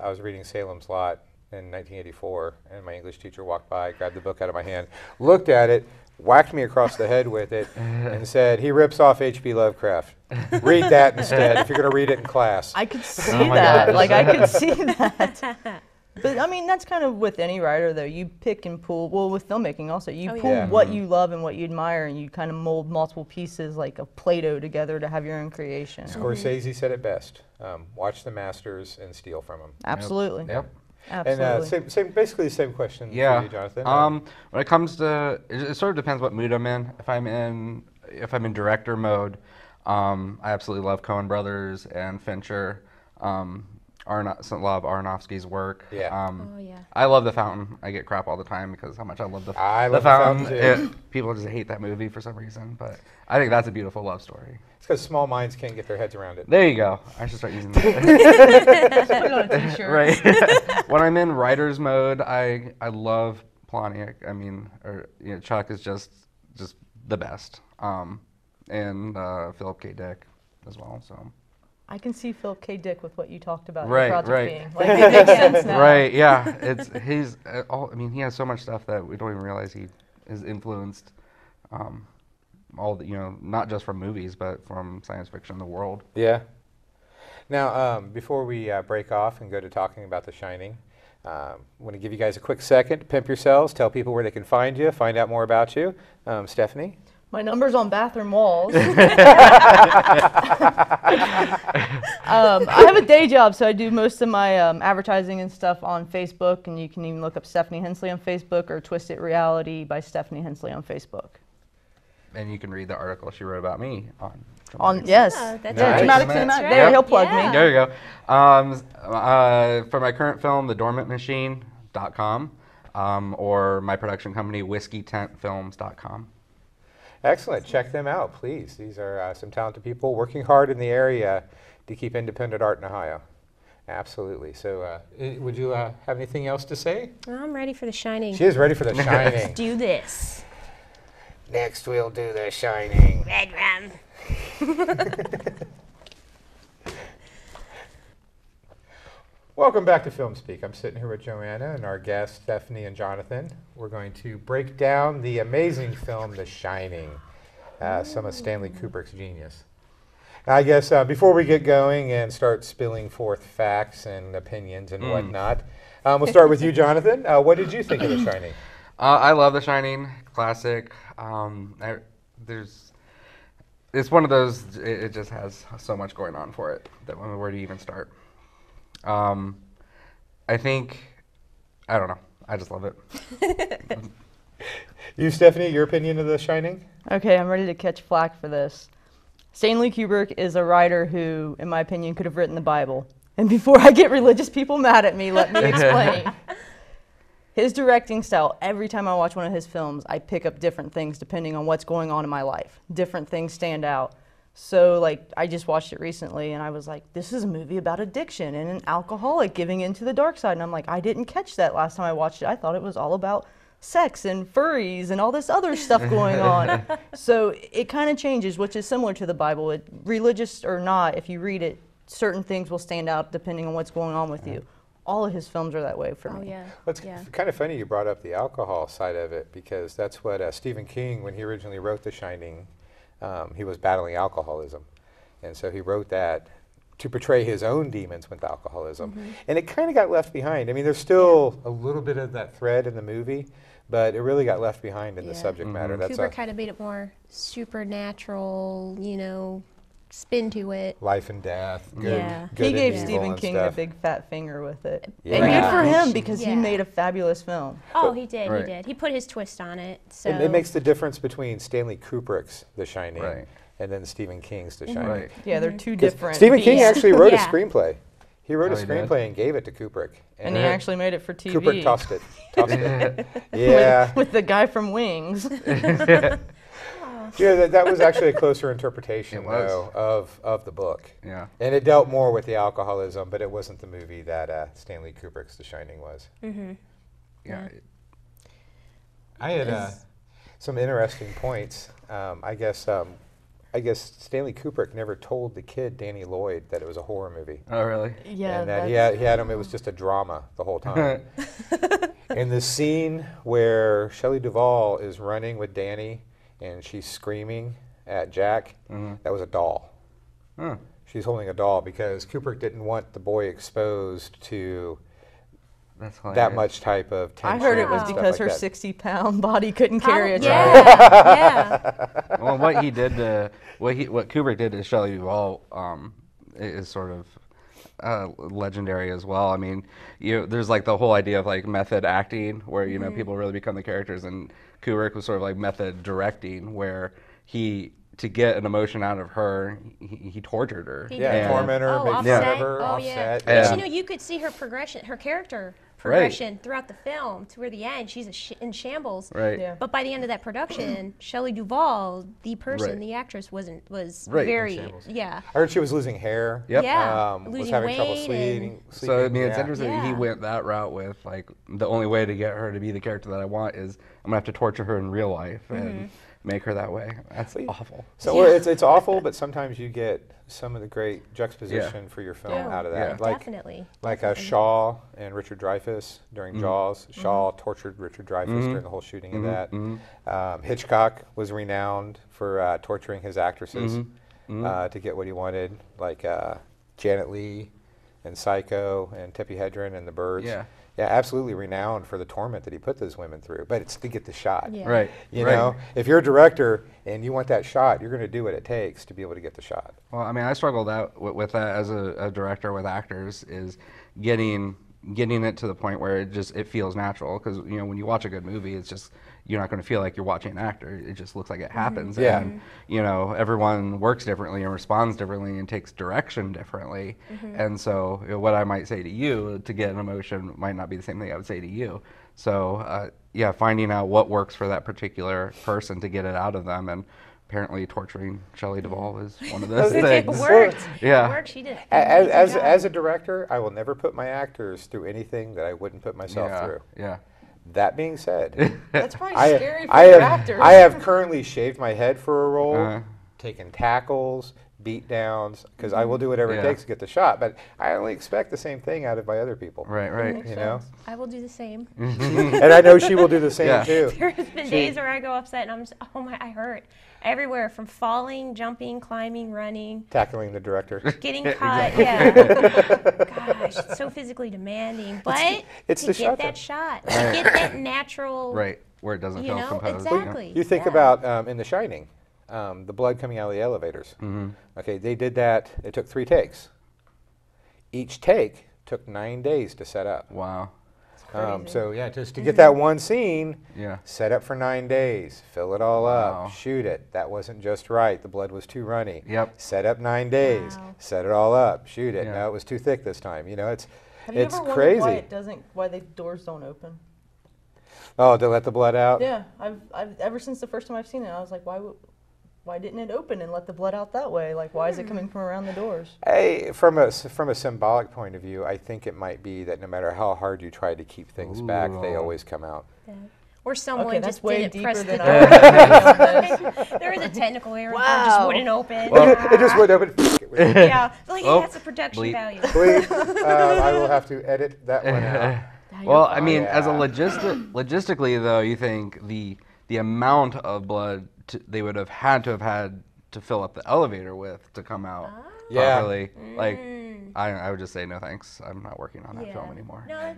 was reading Salem's Lot in 1984, and my English teacher walked by, grabbed the book out of my hand, looked at it, whacked me across the head with it, and said, he rips off H.P. Lovecraft. Read that instead if you're going to read it in class. I could see that. Like, I could see that. But, I mean, that's kind of with any writer, though. You pick and pull. Well, with filmmaking also. You pull what you love and what you admire, and you kind of mold multiple pieces like a Play-Doh together to have your own creation. Scorsese said it best. Watch the masters and steal from them. Absolutely. Yep. Absolutely. And basically the same question for you, Jonathan. When it comes to, it sort of depends what mood I'm in. If I'm in director mode, I absolutely love Coen Brothers and Fincher. Love Aronofsky's work. Yeah. I love The Fountain. I get crap all the time because how much I love The Fountain. People just hate that movie for some reason, but I think that's a beautiful love story. It's because small minds can't get their heads around it. There you go. I should start using that. Put it on a t-shirt. Right. When I'm in writer's mode, I love Planiak. I mean, Chuck is just the best. And Philip K. Dick as well. So. I can see Philip K. Dick with what you talked about. Right, the project right. being. Like, it makes sense now. Right, yeah. He's I mean, he has so much stuff that we don't even realize he has influenced all the, not just from movies, but from science fiction, the world. Yeah. Now, before we break off and go to talking about The Shining, I want to give you guys a quick second to pimp yourselves, tell people where they can find you, find out more about you. Stephanie? My number's on bathroom walls. I have a day job, so I do most of my advertising and stuff on Facebook, and you can even look up Stephanie Hensley on Facebook or Twisted Reality by Stephanie Hensley on Facebook. And you can read the article she wrote about me on yes, that's Dramatic Cinematic. Right. There, he'll plug me. There you go. For my current film, thedormantmachine.com, or my production company, whiskeytentfilms.com. Excellent. Check them out, please. These are some talented people working hard in the area to keep independent art in Ohio. Absolutely. So would you have anything else to say? I'm ready for The Shining. She is ready for The Shining. Let's do this. Next we'll do The Shining. Red rum. Welcome back to Film Speak. I'm sitting here with Joanna and our guests, Stephanie and Jonathan. We're going to break down the amazing film, The Shining, some of Stanley Kubrick's genius. I guess before we get going and start spilling forth facts and opinions and whatnot, we'll start with you, Jonathan. What did you think of The Shining? I love The Shining, classic. It's one of those, it just has so much going on for it that where do you even start? I think, I don't know, I just love it. You, Stephanie, your opinion of The Shining? Okay, I'm ready to catch flack for this. Stanley Kubrick is a writer who, in my opinion, could have written the Bible. And before I get religious people mad at me, let me explain. His directing style, every time I watch one of his films, I pick up different things depending on what's going on in my life. Different things stand out. So, like, I just watched it recently, and I was like, this is a movie about addiction and an alcoholic giving into the dark side. And I'm like, I didn't catch that last time I watched it. I thought it was all about sex and furries and all this other stuff going on. So it kind of changes, which is similar to the Bible. Religious or not, if you read it, certain things will stand out depending on what's going on with you. All of his films are that way for me. Yeah. Well, it's kind of funny you brought up the alcohol side of it, because that's what Stephen King, when he originally wrote The Shining, he was battling alcoholism. And so he wrote that to portray his own demons with alcoholism. And it kind of got left behind. I mean, there's still a little bit of that thread in the movie, but it really got left behind in the subject matter. That's Kubrick kind of made it more supernatural, you know, spin to it. Life and death. Good, he gave and Stephen King stuff. a big fat finger with it. Yeah. And good for him, because he made a fabulous film. Oh, he did, he did. He put his twist on it. So It makes the difference between Stanley Kubrick's The Shining and then Stephen King's The Shining. Yeah, they're two different Stephen King beasts. actually wrote a screenplay. He wrote a he did? screenplay and gave it to Kubrick. And he actually made it for TV. Kubrick tossed it. Yeah. with the guy from Wings. Yeah, that was actually a closer interpretation, though, of the book. Yeah. And it dealt more with the alcoholism, but it wasn't the movie that Stanley Kubrick's The Shining was. Yeah. I had some interesting points. I guess Stanley Kubrick never told the kid, Danny Lloyd, that it was a horror movie. Oh, really? Yeah. And that he had him, it was just a drama the whole time. In the scene where Shelley Duvall is running with Danny and she's screaming at Jack, that was a doll. She's holding a doll because Kubrick didn't want the boy exposed to that much type of tension. I heard it was and because stuff her like that. 60-pound body couldn't carry a child. Well, what he did to what Kubrick did to Shelley Duvall is sort of legendary as well. I mean, there's like the whole idea of like method acting, where people really become the characters, and Kubrick was sort of like method directing, where to get an emotion out of her, he tortured her. Torment her, make fun of her, offset. But you could see her progression, her character progression throughout the film to where the end she's in shambles. Right. Yeah. But by the end of that production, Shelley Duvall, the person, the actress, was very I heard she was losing hair. Yep. Yeah. Was having trouble sleeping. So I mean, it's interesting he went that route with like the only way to get her to be the character that I want is I'm gonna have to torture her in real life and make her that way. That's awful. So it's awful, but sometimes you get some of the great juxtaposition for your film out of that. Like, definitely. Like Shaw and Richard Dreyfuss during Jaws. Shaw tortured Richard Dreyfuss during the whole shooting of that. Hitchcock was renowned for torturing his actresses to get what he wanted, like Janet Leigh and Psycho and Tippi Hedren and The Birds. Yeah, absolutely renowned for the torment that he put those women through, but it's to get the shot. Right. You know, if you're a director and you want that shot, you're going to do what it takes to be able to get the shot. Well, I mean, I struggled with that as a director with actors, is getting it to the point where it feels natural, because when you watch a good movie, it's just you're not going to feel like you're watching an actor. It just looks like it happens. And everyone works differently and responds differently and takes direction differently. And so what I might say to you to get an emotion might not be the same thing I would say to you. So finding out what works for that particular person to get it out of them, and apparently torturing Shelley Duvall was one of those things. It worked. Yeah. It worked. She did. As a director, I will never put my actors through anything that I wouldn't put myself through. Yeah. That being said, That's probably scary for your actors. I have currently shaved my head for a role, taken tackles, beat downs, because I will do whatever it takes to get the shot. But I only expect the same thing out of my other people. Right. You know. I will do the same. And I know she will do the same too. There's been days where I go upset and I'm just, oh my, I hurt. Everywhere from falling, jumping, climbing, running. Tackling the director. Getting caught, Gosh, it's so physically demanding. But it's to the get that shot, to get that natural. Right, where it doesn't feel composed. Exactly. You think about in The Shining, the blood coming out of the elevators. Okay, they did that. It took 3 takes. Each take took 9 days to set up. Wow. So yeah, just to get that one scene, set up for 9 days, fill it all up, shoot it. That wasn't just right. The blood was too runny. Set up 9 days, set it all up, shoot it. No, it was too thick this time. You know, it's Have you ever crazy. Wondered why the doors don't open? Oh, to let the blood out? Yeah, I've ever since the first time I've seen it, I was like, why didn't it open and let the blood out that way? Like, why is it coming from around the doors? Hey, from a symbolic point of view, I think it might be that no matter how hard you try to keep things back, they always come out. Or someone just didn't press the door. There was a technical error. The door just wouldn't open. Well, it just wouldn't open. Like, that's a production value. Please, I will have to edit that one out. Well, I mean, as a logistically though, you think the amount of blood they would have had to fill up the elevator with to come out properly. Like, I would just say no thanks. I'm not working on that film anymore. No, I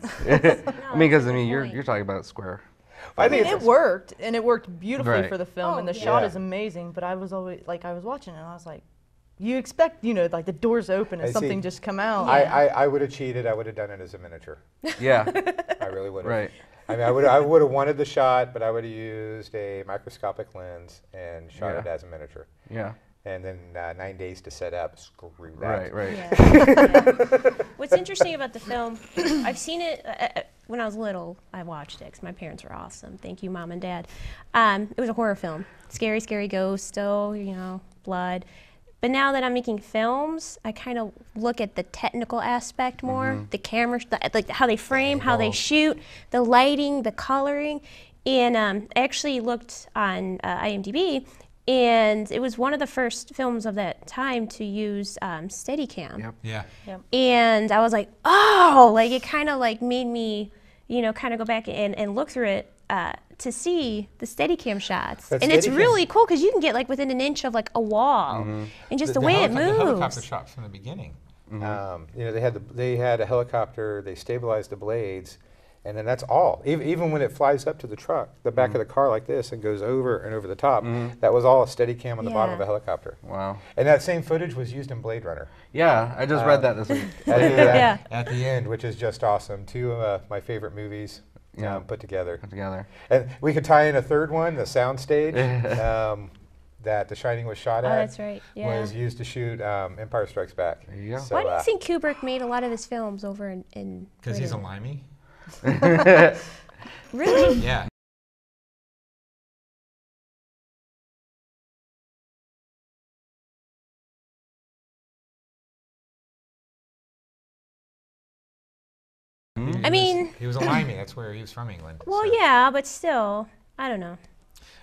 mean, because you're talking about square. I mean, it worked, and it worked beautifully for the film, and the shot Yeah. is amazing. But I was always like, I was watching it, and I was like, you expect, like the doors open and something just come out. I would have cheated. I would have done it as a miniature. Yeah. I really would have. Right. I mean, I would have wanted the shot, but I would have used a microscopic lens and shot it as a miniature. Yeah. And then 9 days to set up. Screw that. Right. Yeah. What's interesting about the film, I've seen it when I was little. I watched it because my parents were awesome. Thank you, Mom and Dad. It was a horror film. Scary, scary ghosts, still, blood. But now that I'm making films, I kind of look at the technical aspect more, the camera, like how they frame, how they shoot, the lighting, the coloring. And I actually looked on IMDb, and it was one of the first films of that time to use Steadicam. Yep. Yeah. Yep. And I was like, oh, like it kind of like made me, kind of go back and look through it to see the Steadicam shots. And it's really cool because you can get like within an inch of like a wall, and just the way it moves. The helicopter shots from the beginning. They had a helicopter. They stabilized the blades, and then that's all. Even when it flies up to the truck, the back of the car like this, and goes over and over the top, that was all a Steadicam on the bottom of a helicopter. Wow. And that same footage was used in Blade Runner. Yeah, I just read that this week. At the end, which is just awesome. 2 of my favorite movies. Put together. And we could tie in a third one, the soundstage that The Shining was shot at. Oh, that's right. Yeah. Was used to shoot Empire Strikes Back. There you go. So, Why do you think Kubrick made a lot of his films over in Because he's a limey. Really? Yeah. I mean, he was a limey. That's where he was from, England. Well, yeah, but still, I don't know.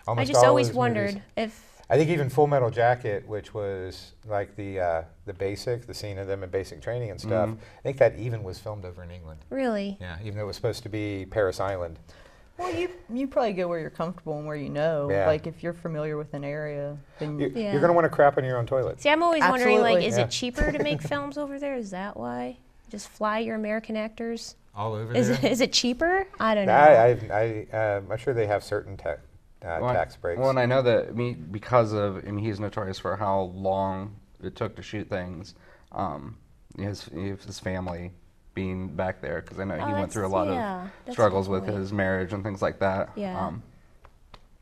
I just always wondered if. I think even Full Metal Jacket, which was like the scene of them in basic training and stuff. I think that even was filmed over in England. Really? Yeah, even though it was supposed to be Paris Island. Well, you probably go where you're comfortable and where you know. Yeah. Like if you're familiar with an area, then you're going to want to crap on your own toilet. See, I'm always wondering, like, is it cheaper to make films over there? Is that why? Just fly your American actors all over there? Is it cheaper? I don't know. I'm sure they have certain tax breaks. Well, and I know that because of he's notorious for how long it took to shoot things. His family being back there, because I know he went through a lot of struggles with his marriage and things like that. Yeah.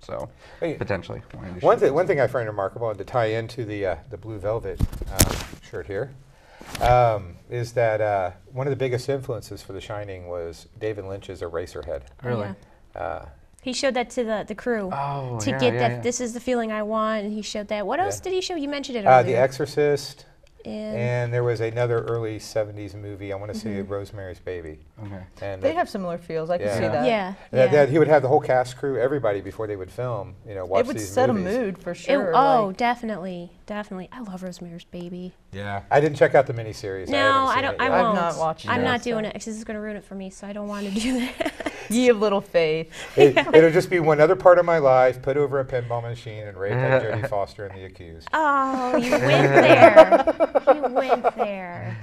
So potentially. One thing I find remarkable, and to tie into the Blue Velvet shirt here, is that one of the biggest influences for The Shining was David Lynch's Eraserhead. Really? He showed that to the crew to get that. This is the feeling I want, and he showed that. What else did he show? You mentioned it earlier. The Exorcist. And there was another early 70s movie, I want to say Rosemary's Baby. Okay. And they have similar feels, I can see that. Yeah. He would have the whole cast crew, everybody, before they would film, you know, watch these movies. It would set a mood for sure. Definitely. Definitely. I love Rosemary's Baby. Yeah. I didn't check out the miniseries. No, I won't. I've not watched it. I'm not doing it because this is going to ruin it for me, so I don't want to do that. Ye of little faith. It'll just be one other part of my life, put over a pinball machine and rape like Jodie Foster and The Accused. Oh, you went there. You went there.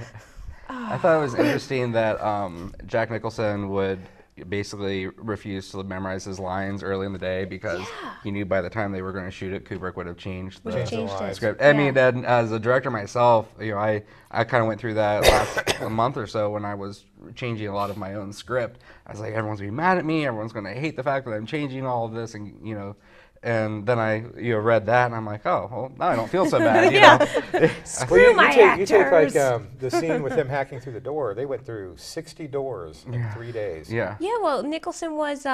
I thought it was interesting that Jack Nicholson would basically refuse to memorize his lines early in the day because he knew by the time they were going to shoot it, Kubrick would have changed the script. I mean, and as a director myself, you know, I kind of went through that last month or so when I was changing a lot of my own script. I was like, everyone's going to be mad at me. Everyone's going to hate the fact that I'm changing all of this, and you know. And then I read that, and I'm like, oh, well, now I don't feel so bad. You know? Screw my actors. You take like the scene with him hacking through the door. They went through 60 doors in 3 days. Yeah. Yeah, well, Nicholson was,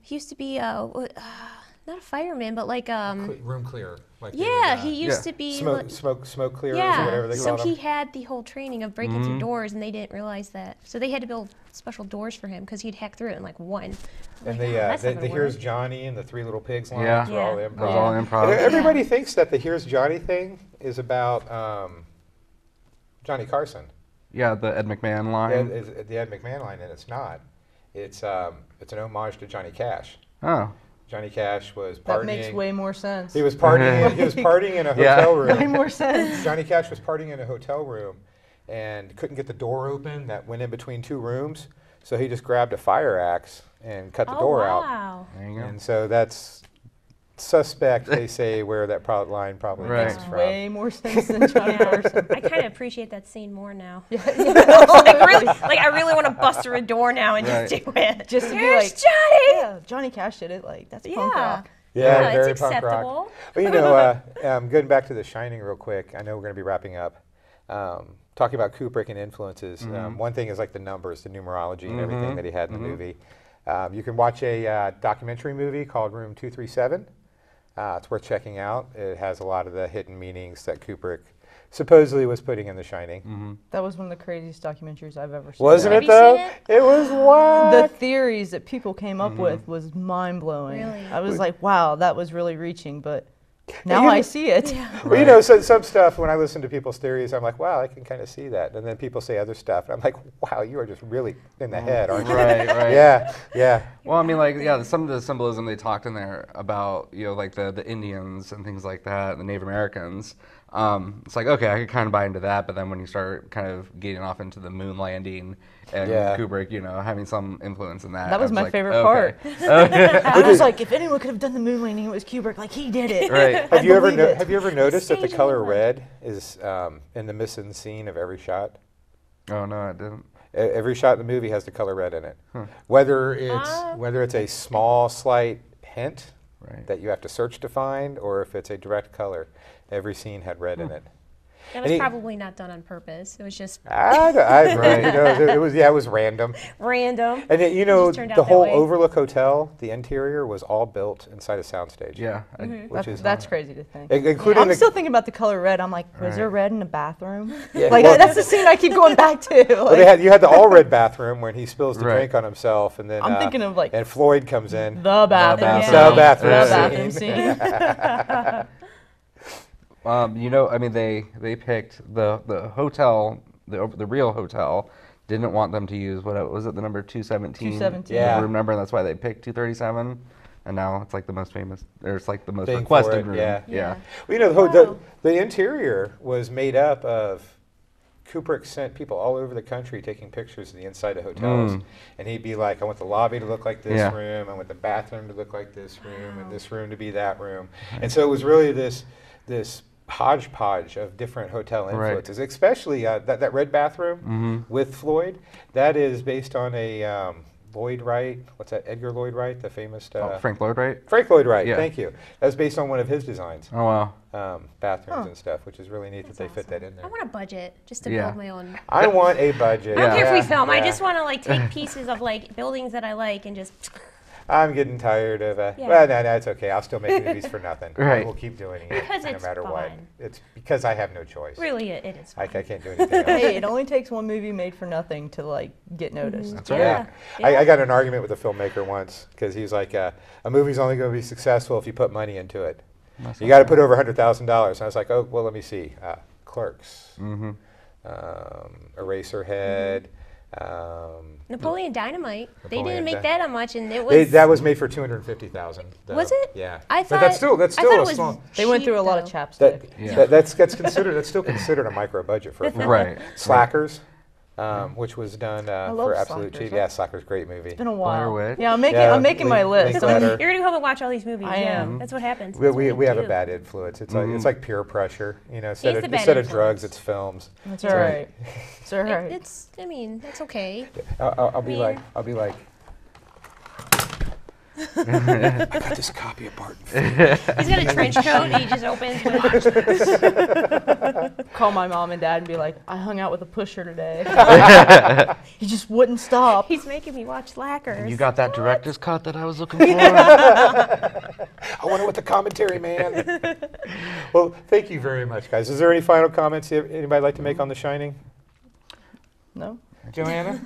he used to be, not a fireman, but like... room clearer. Like he used to be... Smoke clearers or whatever they call them. So he had the whole training of breaking through doors, and they didn't realize that. So they had to build special doors for him because he'd hack through it in like one. And the Here's Johnny and the Three Little Pigs lines were all improv. All improv. Everybody thinks that the Here's Johnny thing is about Johnny Carson. Yeah, the Ed McMahon line. The Ed McMahon line, and it's not. It's an homage to Johnny Cash. Oh. Johnny Cash was partying. That makes way more sense. He was partying. He was partying in a hotel room. Way more sense. Johnny Cash was partying in a hotel room, and couldn't get the door open that went in between two rooms. So he just grabbed a fire axe and cut the door out. There you go. And so that's suspect, they say, where that line probably comes from. Way more sense than Johnny Carson. I kind of appreciate that scene more now. I really want to bust through a door now and just do it. Just to Here's be like, Johnny! Yeah, Johnny Cash did it. Like, that's punk rock. Yeah, very it's punk acceptable. rock. Well, you know, going back to The Shining real quick, I know we're going to be wrapping up. Talking about Kubrick and influences, one thing is like the numbers, the numerology and everything that he had in the movie. You can watch a documentary movie called Room 237. It's worth checking out. It has a lot of the hidden meanings that Kubrick supposedly was putting in The Shining. That was one of the craziest documentaries I've ever seen. Wasn't it though? It was wild. The theories that people came up with was mind-blowing. Really? I was like, wow, that was really reaching, but now I see it. Yeah. Well, you know, so some stuff, when I listen to people's theories, I'm like, wow, I can kind of see that. And then people say other stuff, and I'm like, wow, you are just really in the head, aren't you? Right. Yeah. Well, I mean, like, some of the symbolism they talked in there about, you know, like the Indians and things like that, the Native Americans. It's like, okay, I could kind of buy into that, but then when you start kind of getting off into the moon landing and Kubrick, you know, having some influence in that. That was my like, favorite part. I was like, if anyone could have done the moon landing, it was Kubrick. Like, he did it. Right. Have you ever noticed that the color red is in the missing scene of every shot? Oh, no, I didn't. Every shot in the movie has the color red in it. Whether it's a small, slight hint that you have to search to find, or if it's a direct color, every scene had red in it. That was probably not done on purpose. It was just... you know, it was random. Random. And you know, the whole Overlook Hotel, the interior was all built inside a soundstage. Yeah. That's crazy to think. Including I'm still thinking about the color red. I'm like, was there red in the bathroom? Yeah, like, that's the scene I keep going back to. Like, well, you had the all red bathroom when he spills the drink on himself, and then I'm thinking of like, and Floyd comes in. The bathroom. The bathroom scene. You know, I mean, they picked the hotel, the real hotel, didn't want them to use, what was it, the number 217? 217. Room number, and that's why they picked 237. And now it's like the most famous, or it's like the most requested room. Yeah. Yeah. Well, you know, the interior was made up of, Kubrick sent people all over the country taking pictures of the inside of hotels. And he'd be like, I want the lobby to look like this room, I want the bathroom to look like this room, and this room to be that room. And so it was really this hodgepodge of different hotel influences, especially that red bathroom with Floyd. That is based on a Lloyd Wright. What's that? Edgar Lloyd Wright, the famous... Frank Lloyd Wright? Frank Lloyd Wright, thank you. That's based on one of his designs. Oh, wow. Bathrooms and stuff, which is really neat that they fit that in there. I want a budget just to build my own... I want a budget. I don't care if we film. I just want to like take pieces of like buildings that I like and just... I'm getting tired of Yeah. well, no, it's okay. I'll still make movies for nothing. Right. We'll keep doing it Because no it's matter what. fun. It's because I have no choice. Really, it is I fun. can't do anything else. Hey, it only takes one movie made for nothing to like get noticed. That's Yeah. Yeah. I got in an argument with a filmmaker once because he was like, a movie's only going to be successful if you put money into it. You got to put over $100,000. And I was like, oh, well, let me see. Clerks, Eraserhead. Napoleon Dynamite. They Napoleon didn't make Dy- that on much, and it was. That was made for $250,000. Was it? Yeah. I But thought. that's still I thought it a was small. They went cheap, through a lot of though. chapstick. That's still considered a micro budget for a film. Right. Slackers, which was done love for absolute Slackers. cheap. Yeah, Slackers, great movie. It's been a while. Blair Witch. Yeah, I'm making my list. Linklater. You're gonna go home and watch all these movies. I am. That's what happens. We That's what have a do. bad influence. It's like peer pressure. You know, instead It's of the bad instead of influence. drugs, it's films. That's all right. It's all right. It's. I mean, that's okay. I'll be like. I got this copy of Barton. He's got a trench coat and he just opens. Call my mom and dad and be like, I hung out with a pusher today. He just wouldn't stop. He's making me watch Slackers. You got that director's cut that I was looking for? I wonder what the commentary, man. Well, thank you very much, guys. Is there any final comments anybody like to make on The Shining? No. Joanna?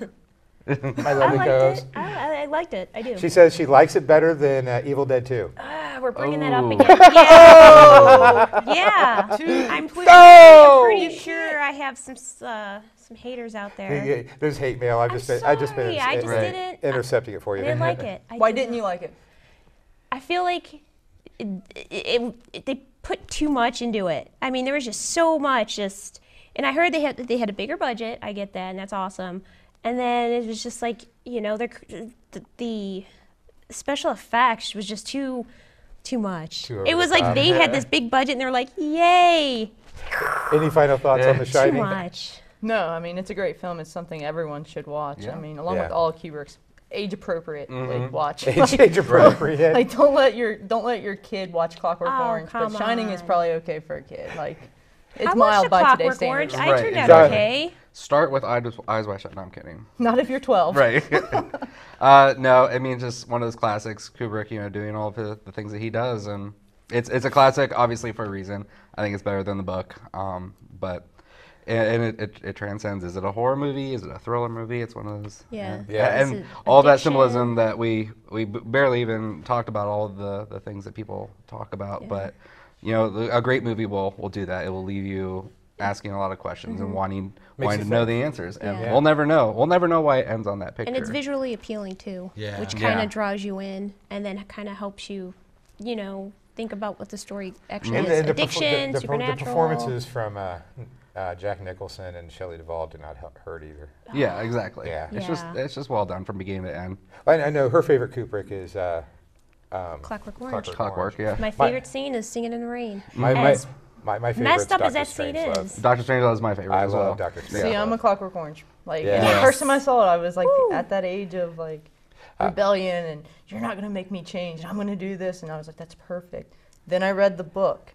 My I lovely liked co-host. it. I liked it. I do. She says she likes it better than Evil Dead 2. We're bringing that up Oh. again. Yeah. Yeah. I'm pretty sure I have some haters out there. There's hate mail. I've just been sorry, I just didn't- intercepting it for you. I didn't like it. Why didn't you like it? I feel like they put too much into it. I mean, there was just so much. And I heard they had a bigger budget. I get that, and that's awesome. And then it was just like, you know, the special effects was just too much. Too It was over the like top. they had this big budget, and they're like, yay! Any final thoughts on The Shining? Too much. No, I mean, it's a great film. It's something everyone should watch. Yeah. I mean, along Yeah. with all Kubrick's age-appropriate watch. Age appropriate. Like, don't let your kid watch Clockwork Oh, Orange, but come Shining is on. probably okay for a kid. Like, it's I mild watched by Clockwork today's standards. Orange. I Right, turned exactly. out okay. Start with Eyes Wide Shut. No, I'm kidding. Not if you're 12. Right. No, I mean, just one of those classics. Kubrick, you know, doing all of the things that he does, and it's a classic, obviously for a reason. I think it's better than the book, but it transcends. Is it a horror movie? Is it a thriller movie? It's one of those. Yeah. Yeah. Is And it all that addiction? symbolism that we barely even talked about, all of the things that people talk about, but you know, a great movie will do that. It will leave you asking a lot of questions and wanting Makes to you know think. the answers, and Yeah. we'll never know. We'll never know why it ends on that picture. And it's visually appealing too, Yeah. which kind of Yeah. draws you in, and then kind of helps you, you know, think about what the story actually And is. the Addiction, the supernatural. performances from Jack Nicholson and Shelley Duvall do not hurt either. Yeah, exactly. Yeah. It's just well done from beginning to end. I know her favorite Kubrick is Clockwork Orange. Clockwork, yeah. My favorite scene is Singing in the Rain. My As favorite messed up Dr. as that scene Strangelove. is. Dr. Strangelove is my favorite I as love well. Dr. See, Strangelove. I'm a Clockwork Orange. Like, Yeah. and the first time I saw it, I was like Woo. at that age of like rebellion, and you're not gonna make me change. I'm gonna do this, and I was like, that's perfect. Then I read the book,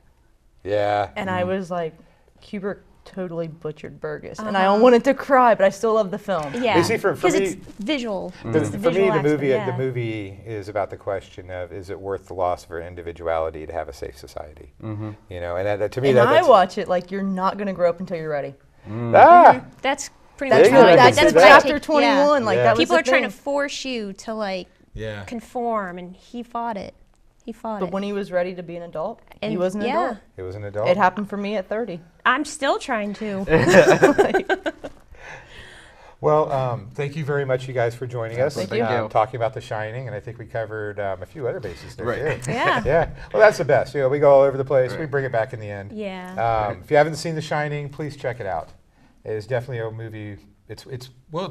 Yeah. and I was like, Kubrick totally butchered Burgess, and I wanted to cry, but I still love the film. Yeah, You see, for because me- it's visual. The- It's the for me, visual the aspect, movie yeah. the movie is about the question of, is it worth the loss of our individuality to have a safe society? You know, and that, to me, And that's I watch it like you're not gonna grow up until you're ready. That's pretty That's much right. that's That's what I chapter take- 21. Like Yeah. that was People the are trying to thing. force you to like Yeah. conform, and he fought it. He fought But it. when he was ready to be an adult, he And was an yeah. adult. It was an adult. It happened for me at 30. I'm still trying to. Well, thank you very much, you guys, for joining us. Thank you. Talking about The Shining, and I think we covered a few other bases there, Right. too. Yeah. Yeah. Well, that's the best. You know, we go all over the place. We Right. bring it back in the end. Yeah. If you haven't seen The Shining, please check it out. It is definitely a movie. It's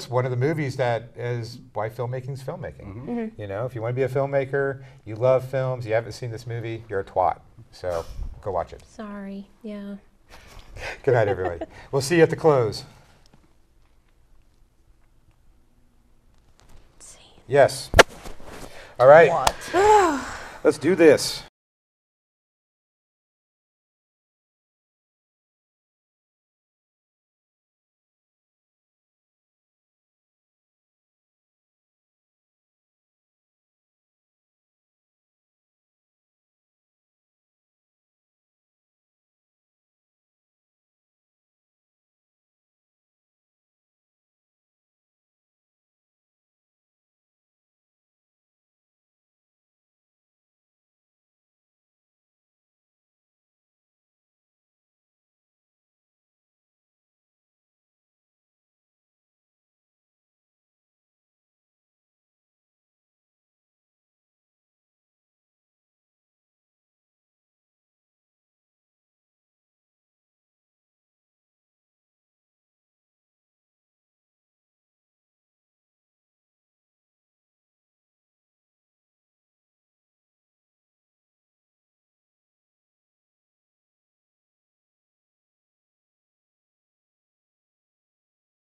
one of the movies that is why filmmaking's filmmaking. You know, if you want to be a filmmaker, you love films, you haven't seen this movie, you're a twat. So go watch it. Sorry. Yeah. Good night, everybody. We'll see you at the close. Yes. All right. What? Let's do this.